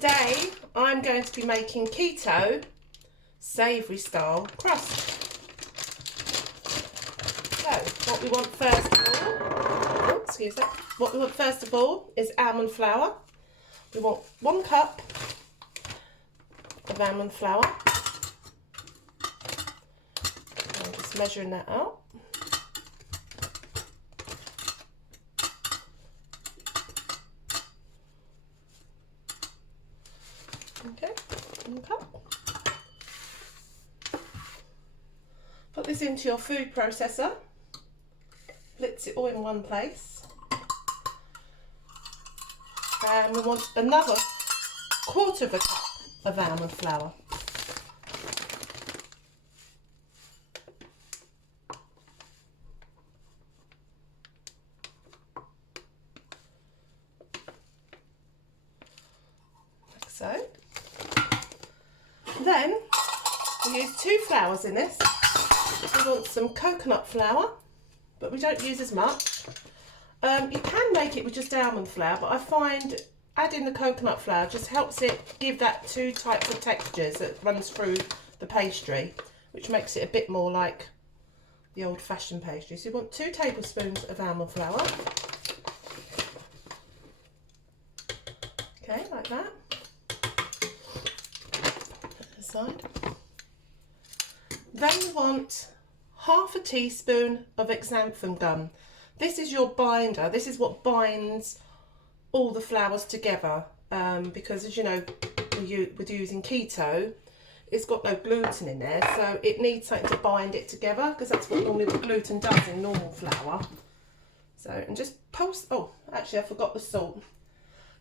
Today I'm going to be making keto savoury style crust. So what we want first of all, is almond flour. We want 1 cup of almond flour. I'm just measuring that out. Okay, 1 cup. Put this into your food processor. Blitz it all in one place. And we want another 1/4 cup of almond flour. Like so. Then we use 2 flours in this. We want some coconut flour, but we don't use as much. You can make it with just almond flour, but I find adding the coconut flour just helps it give that 2 types of textures that runs through the pastry, which makes it a bit more like the old-fashioned pastry. So you want 2 tablespoons of almond flour. Okay, like that. Put it aside. Then you want 1/2 teaspoon of xanthan gum. This is your binder. This is what binds all the flours together, because as you know, with using keto, it's got no gluten in there, so it needs something to bind it together, because that's what normally the gluten does in normal flour. So, and just pulse. Oh, actually, I forgot the salt.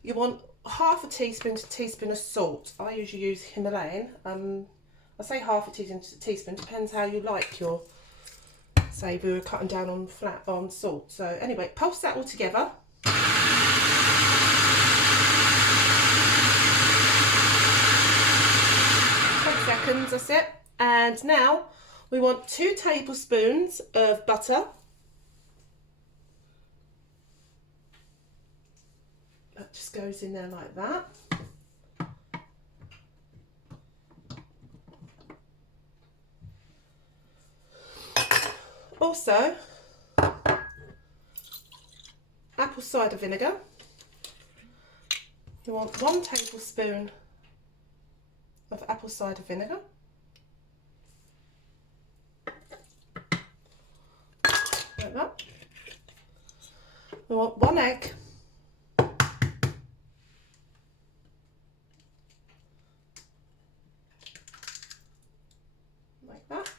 You want 1/2 teaspoon to teaspoon of salt. I usually use Himalayan. I say 1/2 teaspoon to teaspoon. Depends how you like your. Say we were cutting down on salt. So anyway, pulse that all together. 20 seconds, that's it. And now we want 2 tablespoons of butter. That just goes in there like that. Also, apple cider vinegar. You want 1 tablespoon of apple cider vinegar. Like that. We want 1 egg. Like that.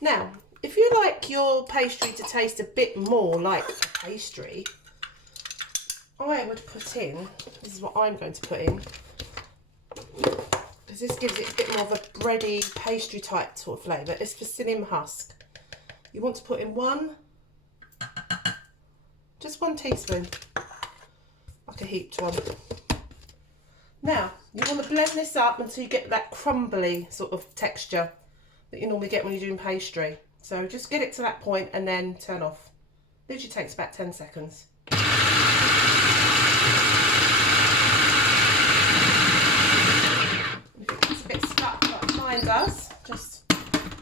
Now, if you like your pastry to taste a bit more like pastry, I would put in, this is what I'm going to put in, because this gives it a bit more of a bready pastry type sort of flavour. It's psyllium husk. You want to put in just 1 teaspoon, like a heaped one. Now, you want to blend this up until you get that crumbly sort of texture that you normally get when you're doing pastry. So just get it to that point and then turn off. Literally takes about 10 seconds. If it gets a bit stuck like mine does, just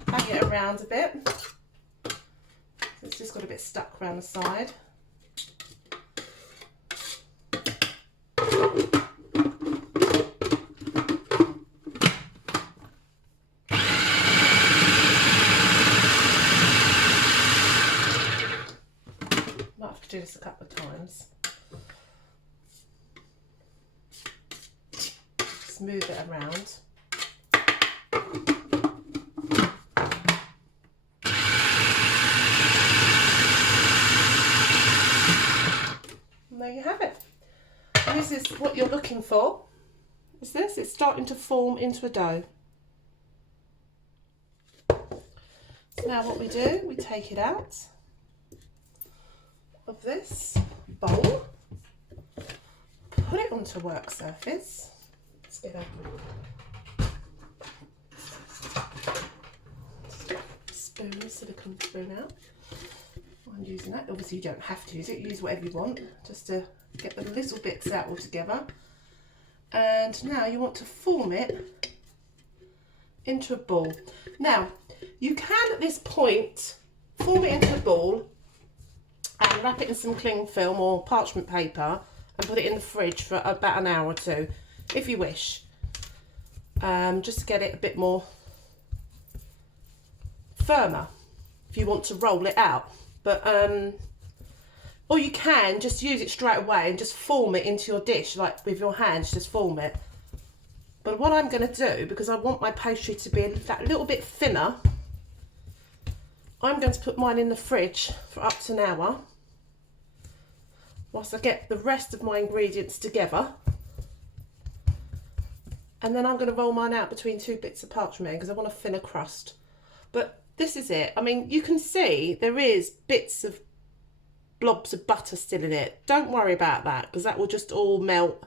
bang it around a bit. So it's just got a bit stuck around the side. Do this a couple of times. Just move it around. And there you have it. And this is what you're looking for. Is this? It's starting to form into a dough. So now what we do, we take it out of this bowl, put it onto a work surface. Let's get a spoon, silicone spoon out. I'm using that. Obviously you don't have to use it, use whatever you want, just to get the little bits out all together. And now you want to form it into a ball. Now, you can at this point form it into a ball and wrap it in some cling film or parchment paper and put it in the fridge for about an hour or two, if you wish, just to get it a bit more firmer if you want to roll it out. But or you can just use it straight away and just form it into your dish, like with your hands, just form it. But what I'm going to do, because I want my pastry to be that little bit thinner, I'm going to put mine in the fridge for up to an hour whilst I get the rest of my ingredients together. And then I'm going to roll mine out between two bits of parchment because I want a thinner crust. But this is it. I mean, you can see there is bits of blobs of butter still in it. Don't worry about that because that will just all melt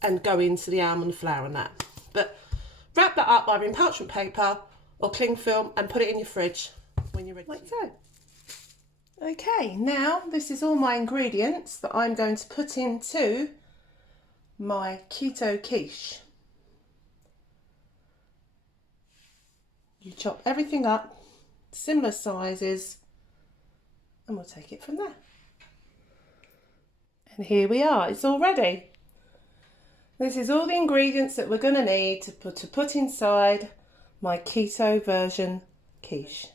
and go into the almond flour and that. But wrap that up either in parchment paper or cling film and put it in your fridge when you're ready. Like so. Okay, now this is all my ingredients that I'm going to put into my keto quiche. You chop everything up, similar sizes, and we'll take it from there. And here we are, it's all ready. This is all the ingredients that we're going to need to put inside my keto version quiche.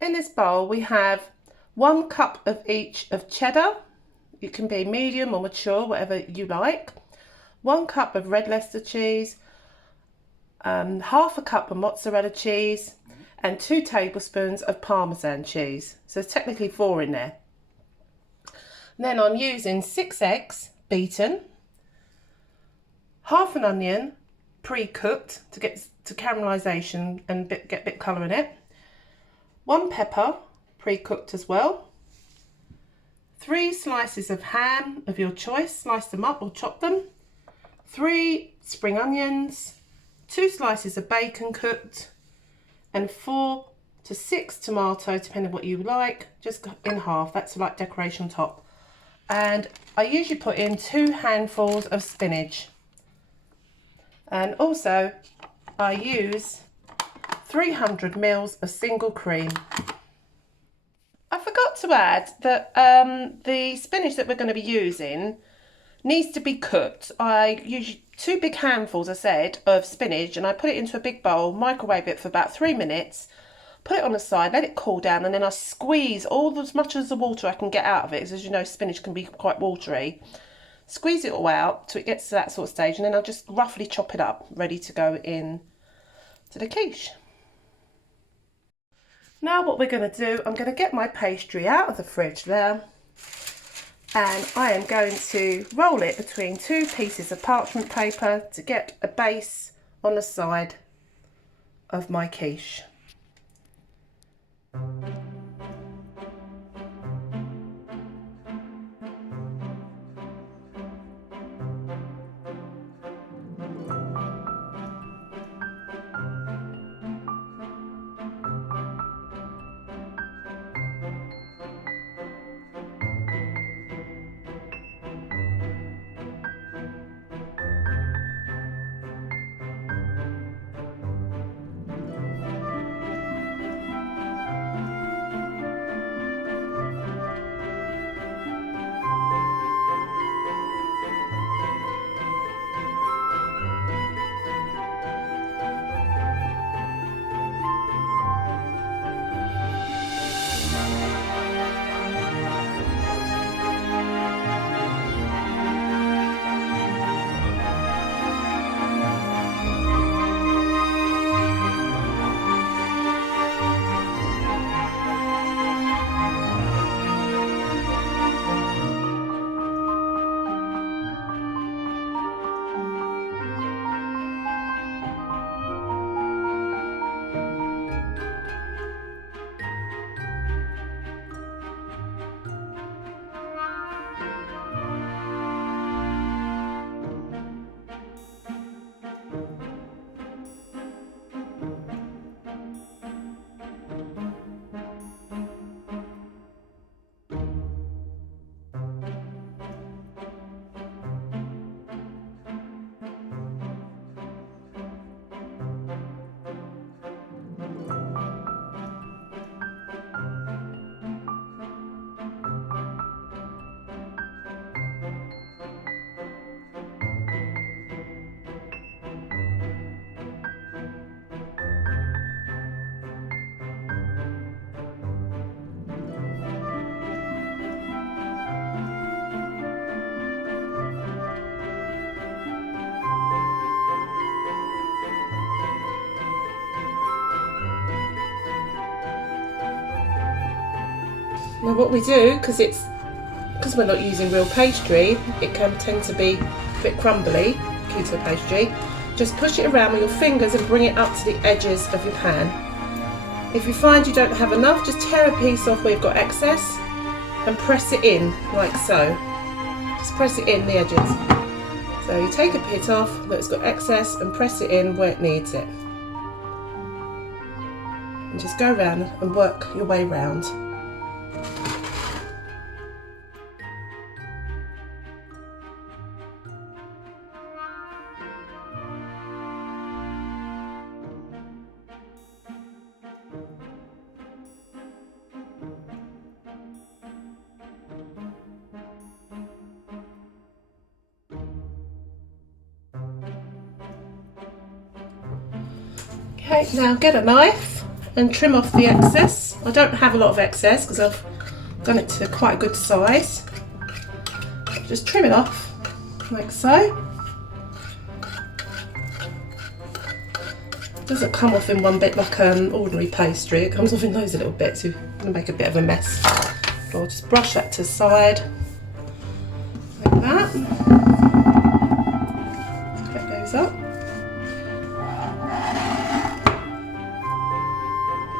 In this bowl we have 1 cup of each of cheddar. It can be medium or mature, whatever you like. 1 cup of red Leicester cheese, half a cup of mozzarella cheese, and 2 tablespoons of parmesan cheese. So there's technically 4 in there. Then I'm using 6 eggs beaten, half an onion pre-cooked to get to caramelisation and get a bit colour in it, 1 pepper pre-cooked as well, 3 slices of ham of your choice, slice them up or chop them, 3 spring onions, 2 slices of bacon cooked, and 4 to 6 tomatoes, depending on what you like, just in half. That's like decoration on top. And I usually put in 2 handfuls of spinach. And also I use 300 ml of single cream. I forgot to add that the spinach that we're going to be using needs to be cooked. I use 2 big handfuls, I said, of spinach, and I put it into a big bowl, microwave it for about 3 minutes, put it on the side, let it cool down, and then I squeeze as much as the water I can get out of it, because as you know, spinach can be quite watery. Squeeze it all out till it gets to that sort of stage, and then I'll just roughly chop it up, ready to go in to the quiche. Now what we're going to do, I'm going to get my pastry out of the fridge there, and I am going to roll it between 2 pieces of parchment paper to get a base on the side of my quiche. Now what we do, because we're not using real pastry, it can tend to be a bit crumbly, keto pastry. Just push it around with your fingers and bring it up to the edges of your pan. If you find you don't have enough, just tear a piece off where you've got excess and press it in like so. Just press it in the edges. So you take a bit off that's got excess and press it in where it needs it. And just go around and work your way round. Okay, now get a knife and trim off the excess. I don't have a lot of excess because I've done it to quite a good size. Just trim it off like so. It doesn't come off in one bit like an ordinary pastry. It comes off in loads of little bits. You're going to make a bit of a mess. So I'll just brush that to the side like that. That goes up.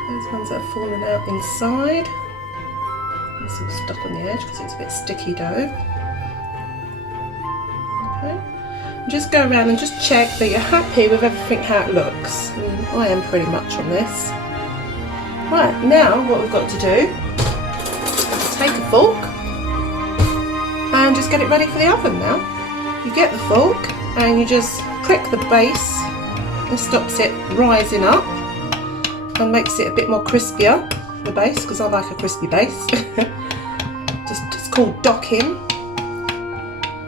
Those ones that have fallen out inside. It's all stuck on the edge because it's a bit sticky dough. Okay. And just go around and just check that you're happy with everything how it looks. And I am pretty much on this. Right, now what we've got to do is take a fork and just get it ready for the oven now. You get the fork and you just prick the base. It stops it rising up and makes it a bit more crispier, the base, because I like a crispy base. It's called docking.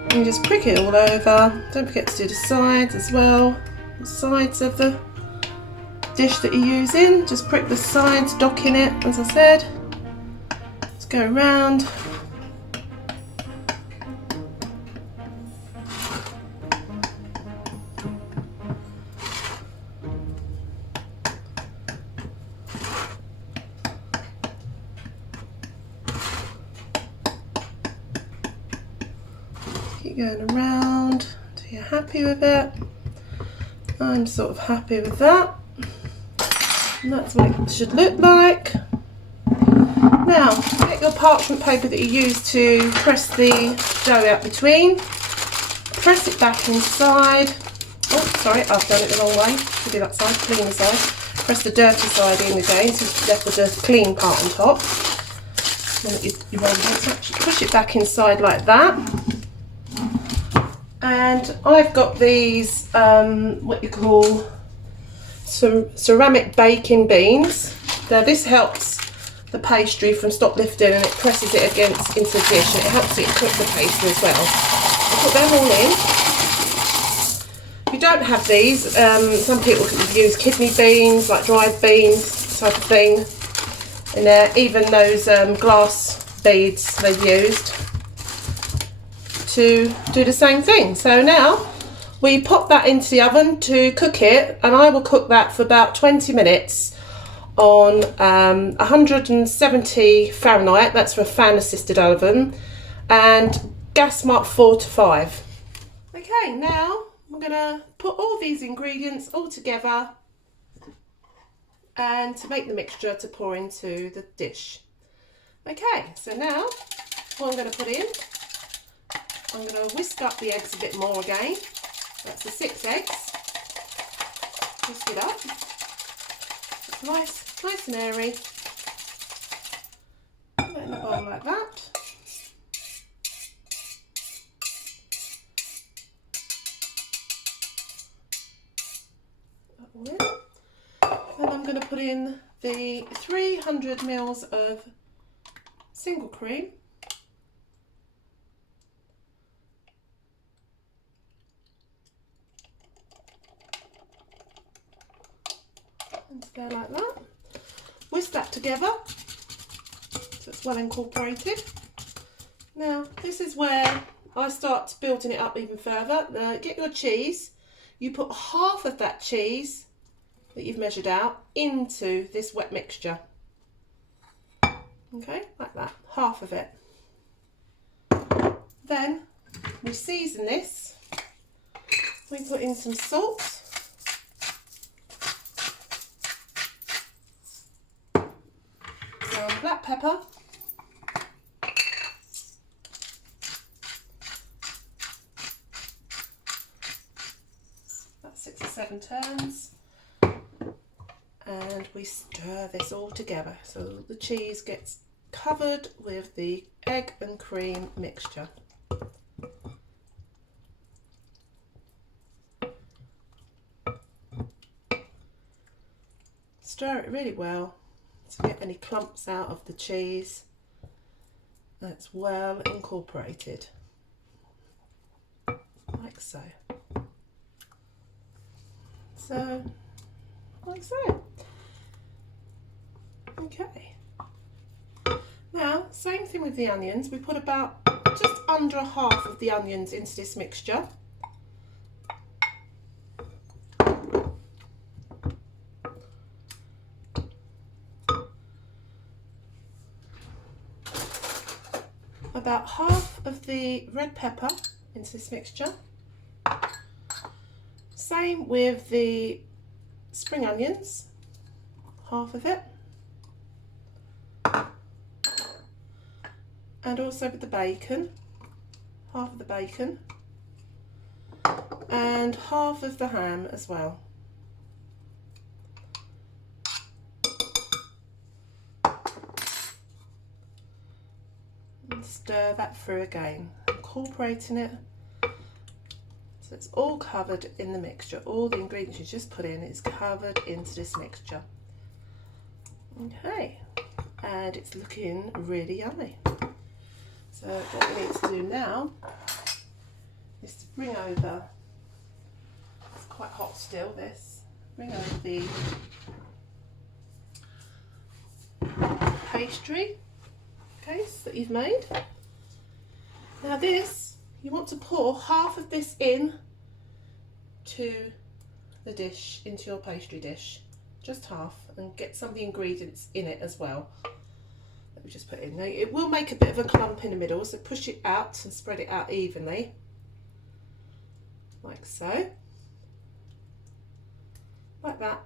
And you just prick it all over. Don't forget to do the sides as well. The sides of the dish that you're using. Just prick the sides, docking it, as I said. Let's go around. Keep going around until you're happy with it. I'm sort of happy with that. And that's what it should look like. Now, get your parchment paper that you use to press the dough out between. Press it back inside. Oh, sorry, I've done it the wrong way. Should be that side, clean side. Press the dirty side in again, so you've left the clean part on top. Then you roll it, push it back inside like that. And I've got these, what you call ceramic baking beans. Now this helps the pastry from stop lifting and it presses it into the dish and it helps it cook the pastry as well. I'll put them all in. If you don't have these, some people use kidney beans, like dried beans type of thing. And even those glass beads they've used to do the same thing. So now we pop that into the oven to cook it, and I will cook that for about 20 minutes on 170 Fahrenheit, that's for a fan assisted oven, and gas mark 4 to 5. Okay, now I'm going to put all these ingredients all together and to make the mixture to pour into the dish. Okay, so now what I'm going to put in, I'm going to whisk up the eggs a bit more again. That's the 6 eggs. Whisk it up. It's nice and airy. Put it in a bowl like that. That all in. Then I'm going to put in the 300 mils of single cream. Into there like that. Whisk that together so it's well incorporated. Now this is where I start building it up even further. Get your cheese. You put half of that cheese that you've measured out into this wet mixture. Okay, like that. half of it. Then we season this. We put in some salt, some black pepper, about 6 or 7 turns, and we stir this all together so the cheese gets covered with the egg and cream mixture. Stir it really well to get any clumps out of the cheese. That's well incorporated, like so. Like so. Okay. Now, same thing with the onions. We put about just under a half of the onions into this mixture. About half of the red pepper into this mixture. Same with the spring onions, half of it. And also with the bacon, half of the bacon. And half of the ham as well. And stir that through again, incorporating it. So it's all covered in the mixture. All the ingredients you just put in is covered into this mixture. Okay, and it's looking really yummy. So what we need to do now is to bring over, it's quite hot still this, bring over the pastry case that you've made. Now this, you want to pour half of this in to the dish, into your pastry dish, just half, and get some of the ingredients in it as well that we just put in. Now it will make a bit of a clump in the middle, so push it out and spread it out evenly, like so, like that.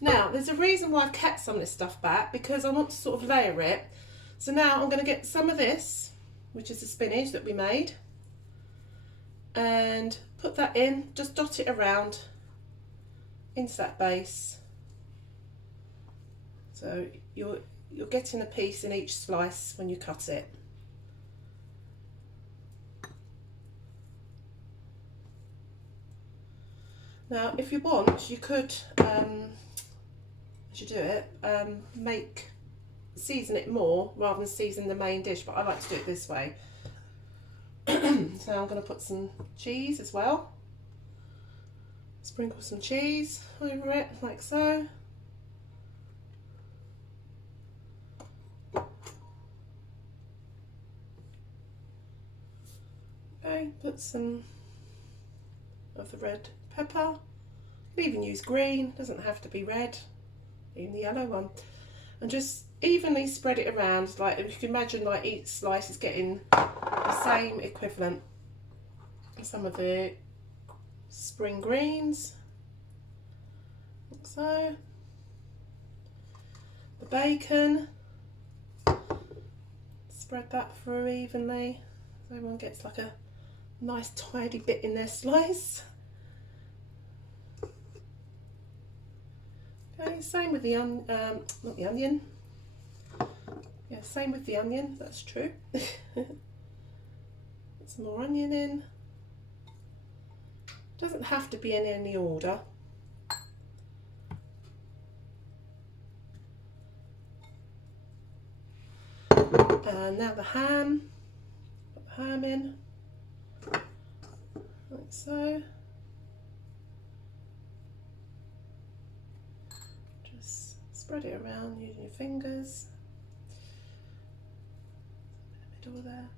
Now there's a reason why I've kept some of this stuff back, because I want to sort of layer it. So now I'm going to get some of this, which is the spinach that we made, and put that in, just dot it around into that base. So you're getting a piece in each slice when you cut it. Now if you want, you could, as you do it, season it more rather than season the main dish, but I like to do it this way. So I'm going to put some cheese as well. Sprinkle some cheese over it, like so. Okay, put some of the red pepper. You can even use green, doesn't have to be red, even the yellow one. And just evenly spread it around, like if you can imagine, like each slice is getting the same equivalent. Some of the spring greens, like so. The bacon, spread that through evenly so everyone gets like a nice tidy bit in their slice. Okay, same with the not the onion. Yeah, same with the onion, that's true. Put some more onion in. Doesn't have to be in any order. And now the ham. Put the ham in, like so. Just spread it around using your fingers. Middle there.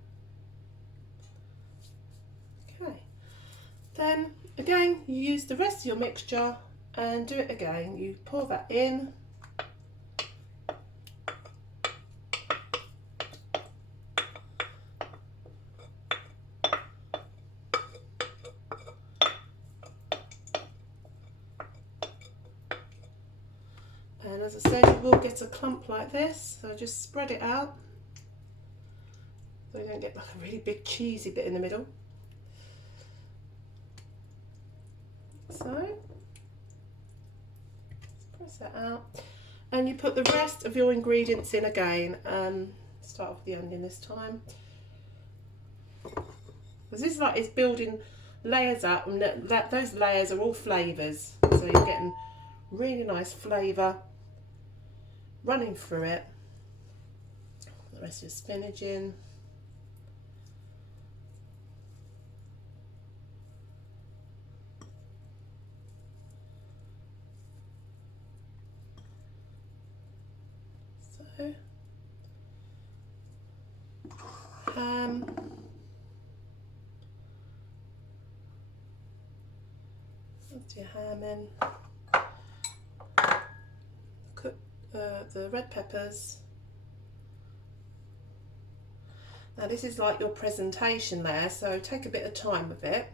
Okay. Then again, you use the rest of your mixture and do it again. You pour that in, as I said, you will get a clump like this, so just spread it out so you don't get like a really big cheesy bit in the middle. So let's press that out, and you put the rest of your ingredients in again. Start with the onion this time, because this is like it's building layers up, and those layers are all flavours, so you're getting really nice flavour running through it. The rest of your spinach in. So ham. That's your ham in. Cook the red peppers. Now this is like your presentation layer, so take a bit of time with it.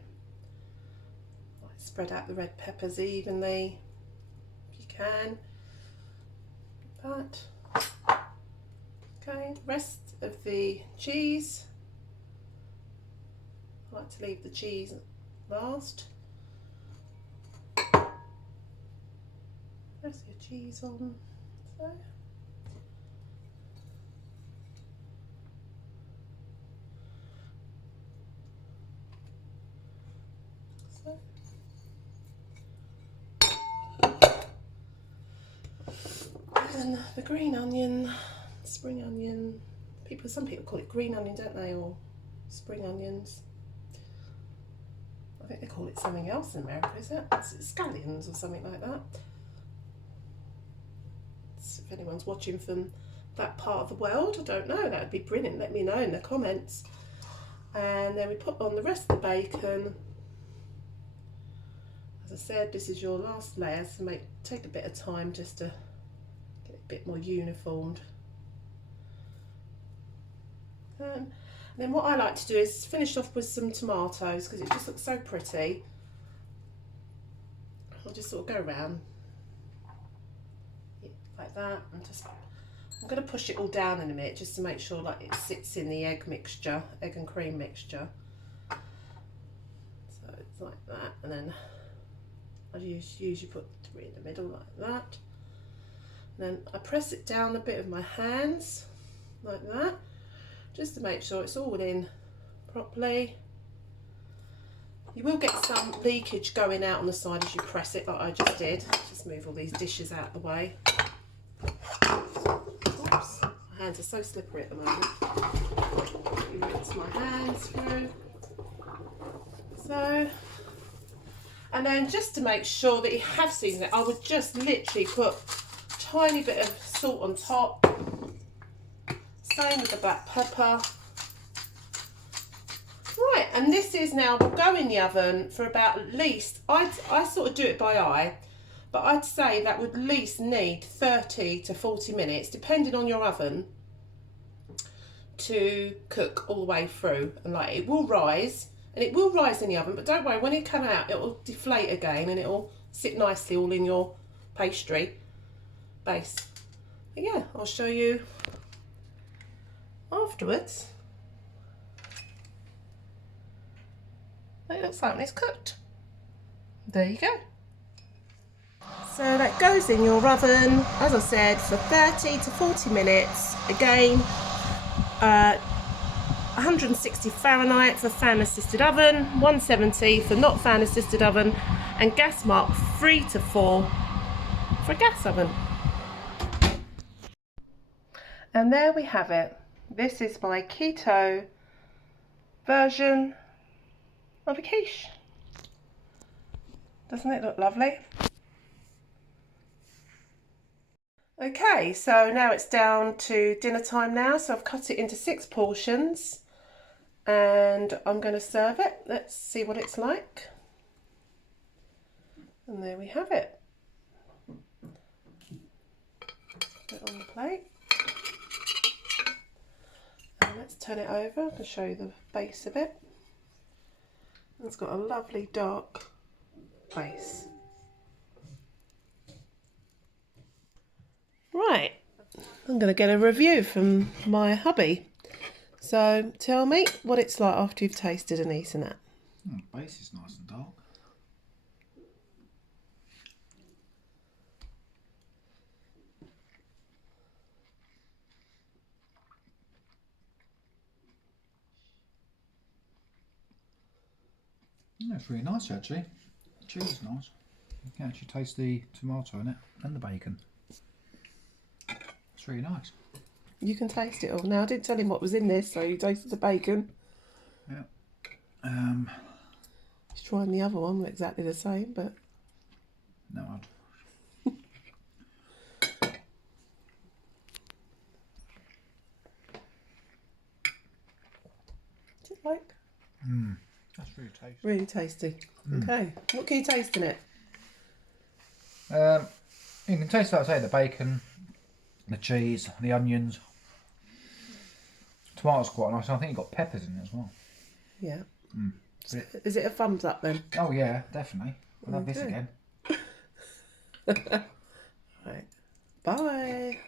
Spread out the red peppers evenly if you can. That. Okay, rest of the cheese. I like to leave the cheese last. Rest of your cheese on. So. And the green onion, spring onion. Some people call it green onion, don't they, or spring onions. I think they call it something else in America, is it? Is it scallions or something like that? So if anyone's watching from that part of the world, I don't know, that would be brilliant. Let me know in the comments. And then we put on the rest of the bacon. As I said, this is your last layer, so take a bit of time just to get it a bit more uniformed. And then what I like to do is finish off with some tomatoes, because it just looks so pretty. I'll just sort of go around like that, and I'm going to push it all down in a minute just to make sure like it sits in the egg and cream mixture. So it's like that, and then I usually put 3 in the middle like that. And then I press it down a bit with my hands like that, just to make sure it's all in properly. You will get some leakage going out on the side as you press it, like I just did. Just move all these dishes out of the way. Oops, my hands are so slippery at the moment. Rinse my hands through. So, and then just to make sure that you have seasoned it, I would just literally put a tiny bit of salt on top. Same with the black pepper. Right, and this is now, will go in the oven for about at least, I sort of do it by eye, but I'd say that would at least need 30 to 40 minutes, depending on your oven, to cook all the way through. And like, it will rise, and it will rise in the oven, but don't worry, when it comes out, it will deflate again, and it will sit nicely all in your pastry base. But yeah, I'll show you afterwards. It looks like when it's cooked. There you go. So that goes in your oven, as I said, for 30 to 40 minutes. Again, 160 Fahrenheit for fan assisted oven, 170 for not fan assisted oven, and gas mark 3 to 4 for a gas oven. And there we have it. This is my keto version of a quiche. Doesn't it look lovely? Okay, so now it's down to dinner time now, so I've cut it into 6 portions and I'm going to serve it. Let's see what it's like. And there we have it. Put it on the plate. And let's turn it over to show you the base of it. It's got a lovely dark base. Right, I'm going to get a review from my hubby. So tell me what it's like after you've tasted and eaten it. The base is nice and dark. Yeah, it's really nice actually. The cheese is nice. You can actually taste the tomato in it and the bacon. It's really nice. You can taste it all. Now, I didn't tell him what was in this, so you tasted the bacon. Yeah. He's trying the other one, exactly the same, but... No, I'd... What's it like? That's really tasty. Really tasty. Okay, what can you taste in it? You can taste, like I say, the bacon, the cheese, the onions. Tomato's quite nice. I think you've got peppers in it as well. Yeah. Is it a thumbs up then? Oh yeah, definitely. I'll have this again. Right. Bye.